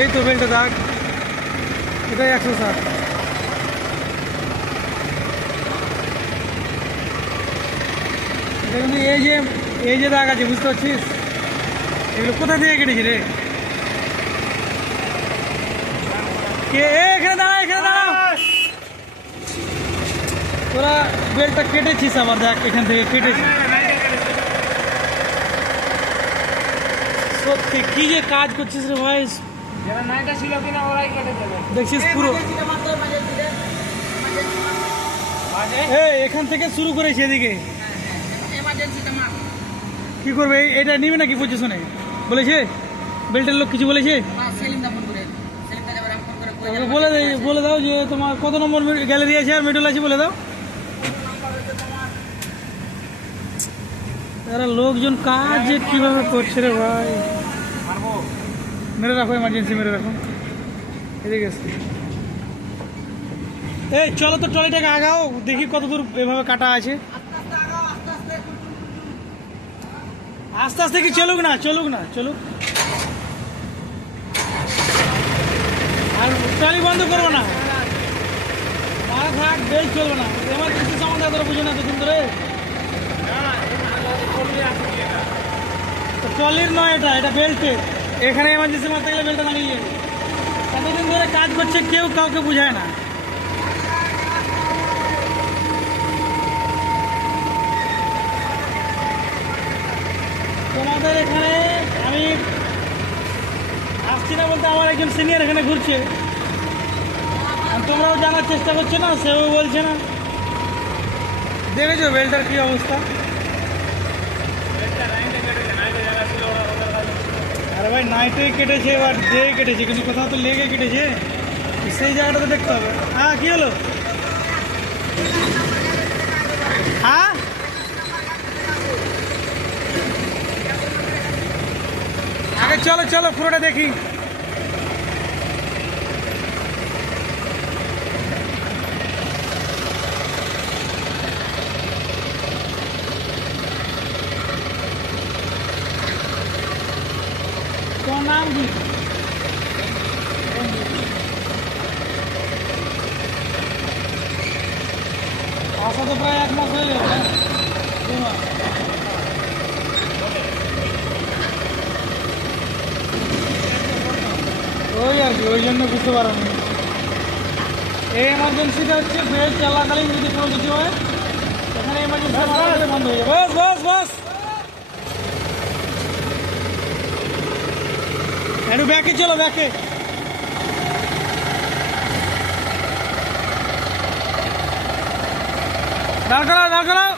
এই তো বেল্টে দাগ, এটাই 160। এটা কিন্তু এই যে দাগ আছে, বুঝতে পারছিস? এগুলো কোথা থেকে কেটেছি রে? কে? এখানে দাঁড়া, এখানে দাঁড়া। তোরা বেল্টটা কেটেছিস আবার, দেখ এখান থেকে কেটেছিস। সত্যি কি যে কাজ করছিস রে ভাই, দেখছিস পুরো এখান থেকে শুরু করেছি এদিকে। কি করবে? এটা নিবে নাকি পজিশনে বলেছে? বেল্টের লোক কিছু বলেছে? বলে দাও যে তোমার কত নম্বর গ্যালারি আছে আর মেডেল আছে, বলে দাও। এরা লোকজন কাজ যে কিভাবে করছে রে ভাই। মেরে রাখো, এমার্জেন্সি মেরে রাখো। এদিকে এই চলো তো, ট্রলিটাকে আগাও, দেখি কত দূর এভাবে কাটা আছে। আস্তে আস্তে কি চলুক না, চলুক না, চলুক। আর ট্রলি বন্ধ করবো না, মারা থাক, বেল্ট চলবে না। এমার্জেন্সি সম্বন্ধে তোরা বুঝো না এতদিন ধরে। ট্রলির নয় এটা, এটা বেল্টের। এখানে এমার্জেন্সি মারতে গেলে বেল্টটা লাগিয়ে যাবে। এতদিন ধরে কাজ করছে, কেউ কাউকে বুঝায় না। তোমাদের এখানে আমি আসছি না বলতে, আমার একজন সিনিয়র এখানে ঘুরছে, তোমরাও জানার চেষ্টা করছো না, সেও বলছে না। দেখেছো বেল্টার কি অবস্থা? আরে ভাই নাইটেই কেটেছে, এবার যে কেটেছে, কিন্তু কোথাও তো লেগে কেটেছে, সেই জায়গাটা তো দেখতে হবে। হ্যাঁ কি হলো? হ্যাঁ আগে চলো চলো পুরোটা দেখি। তোমার নাম কি? আসা তো প্রায় 1 মাস হয়ে যাবে, 2 মাস। ওই আর কি, ওই জন্য বুঝতে পারেনি। এই এমার্জেন্সিটা হচ্ছে বেল্ট চলাকালীন যদি কোনো কিছু হয়, এখানে এমার্জেন্সি বন্ধ হয়ে যাবে। বস বস বস, একটু ব্যাকে চলো, ব্যাকে। দাঁড় করাও, দাঁড় করাও।